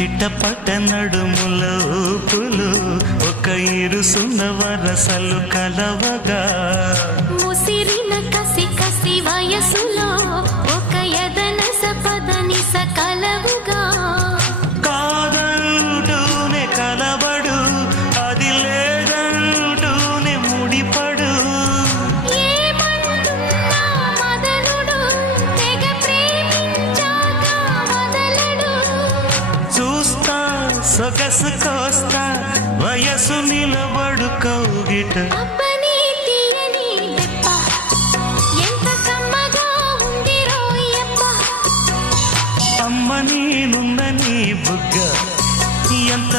చిట్టపట్ట నడుముల ఊపులు ఒక ఇరుసున్న వరసలు కలవగా ముసిరిన కసి కసి వయసులో ఒక యదన సపదని సకలవుగా కాదంటూనే కలబడు అది లేదంటూనే ముడిపడు ఏమంటున్నా మదనుడు తెగ ప్రేమించాక వదలడు చూస్తా సొగసు కోస్తా వయసు నిలబడు కౌగిట అబ్బని తీయని దెబ్బ ఎంత కమ్మగా ఉంది రోయప్ప అమ్మ నేనున్న నీ బుగ్గ ఎంత